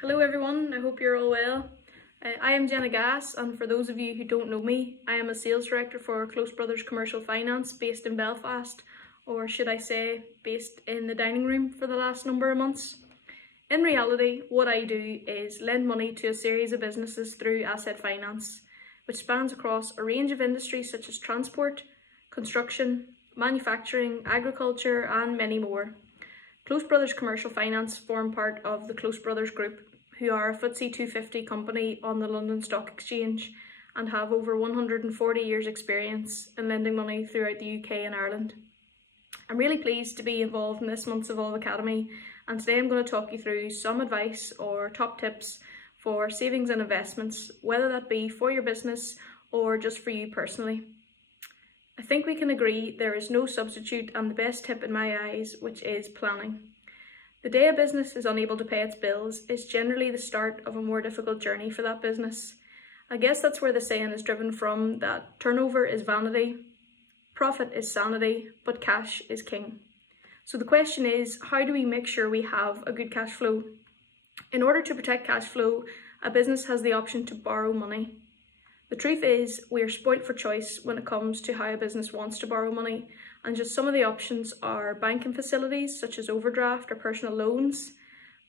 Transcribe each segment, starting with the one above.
Hello everyone, I hope you're all well. I am Jenna, and for those of you who don't know me, I am a sales director for Close Brothers Commercial Finance based in Belfast, or should I say based in the dining room for the last number of months. In reality, what I do is lend money to a series of businesses through asset finance, which spans across a range of industries such as transport, construction, manufacturing, agriculture and many more. Close Brothers Commercial Finance form part of the Close Brothers Group, who are a FTSE 250 company on the London Stock Exchange and have over 140 years experience in lending money throughout the UK and Ireland. I'm really pleased to be involved in this month's Evolve Academy, and today I'm going to talk you through some advice or top tips for savings and investments, whether that be for your business or just for you personally. I think we can agree there is no substitute and the best tip in my eyes, which is planning. The day a business is unable to pay its bills is generally the start of a more difficult journey for that business. I guess that's where the saying is driven from, that turnover is vanity, profit is sanity, but cash is king. So the question is, how do we make sure we have a good cash flow? In order to protect cash flow, a business has the option to borrow money. The truth is, we are spoilt for choice when it comes to how a business wants to borrow money, and just some of the options are banking facilities such as overdraft or personal loans,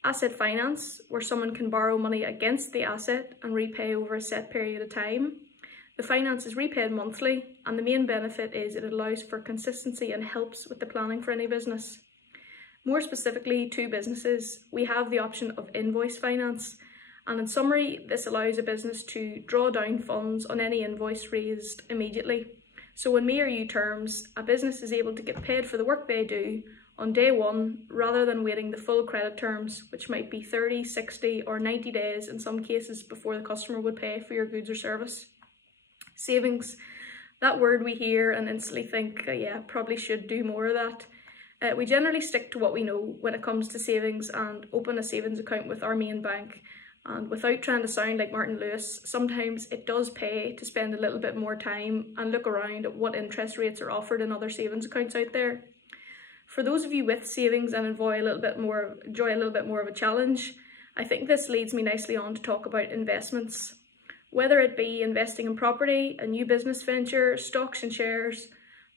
asset finance where someone can borrow money against the asset and repay over a set period of time. The finance is repaid monthly, and the main benefit is it allows for consistency and helps with the planning for any business. More specifically to businesses, we have the option of invoice finance. And in summary, this allows a business to draw down funds on any invoice raised immediately. So in me or you terms, a business is able to get paid for the work they do on day one rather than waiting the full credit terms, which might be 30, 60 or 90 days in some cases before the customer would pay for your goods or service. Savings, that word we hear and instantly think, yeah, probably should do more of that. We generally stick to what we know when it comes to savings and open a savings account with our main bank. And without trying to sound like Martin Lewis, sometimes it does pay to spend a little bit more time and look around at what interest rates are offered in other savings accounts out there. For those of you with savings and enjoy a little bit more of a challenge, I think this leads me nicely on to talk about investments. Whether it be investing in property, a new business venture, stocks and shares,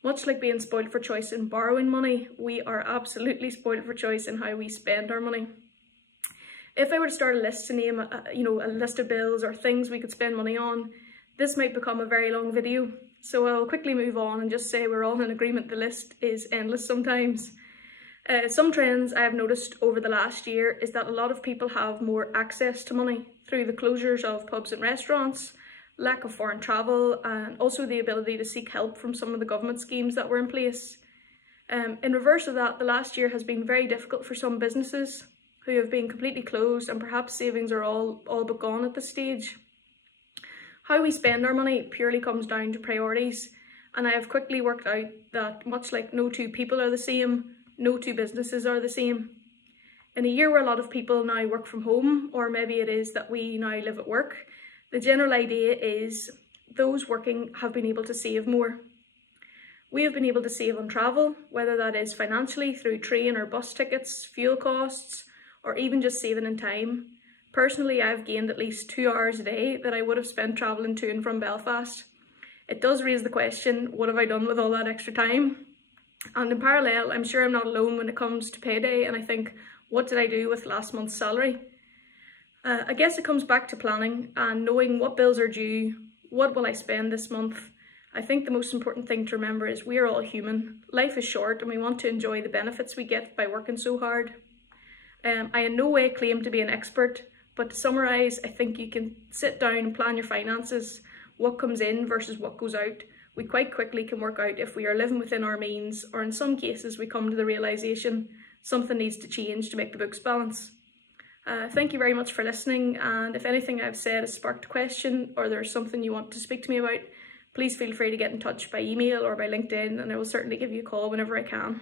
much like being spoiled for choice in borrowing money, we are absolutely spoiled for choice in how we spend our money. If I were to start a list to name, a list of bills or things we could spend money on, this might become a very long video. So I'll quickly move on and just say we're all in agreement the list is endless sometimes. Some trends I have noticed over the last year is that a lot of people have more access to money through the closures of pubs and restaurants, lack of foreign travel, and also the ability to seek help from some of the government schemes that were in place. In reverse of that, the last year has been very difficult for some businesses who have been completely closed, and perhaps savings are all but gone at this stage. How we spend our money purely comes down to priorities, and I have quickly worked out that much like no two people are the same, no two businesses are the same. In a year where a lot of people now work from home, or maybe it is that we now live at work, the general idea is those working have been able to save more. We have been able to save on travel, whether that is financially through train or bus tickets, fuel costs, or even just saving in time. Personally, I've gained at least 2 hours a day that I would have spent travelling to and from Belfast. It does raise the question, what have I done with all that extra time? And in parallel, I'm sure I'm not alone when it comes to payday, and I think, what did I do with last month's salary? I guess it comes back to planning and knowing what bills are due, what will I spend this month. I think the most important thing to remember is we are all human. Life is short and we want to enjoy the benefits we get by working so hard. I in no way claim to be an expert, but to summarise, I think you can sit down and plan your finances, what comes in versus what goes out. We quite quickly can work out if we are living within our means, or in some cases we come to the realisation something needs to change to make the books balance. Thank you very much for listening, and if anything I've said has sparked a question or there's something you want to speak to me about, please feel free to get in touch by email or by LinkedIn, and I will certainly give you a call whenever I can.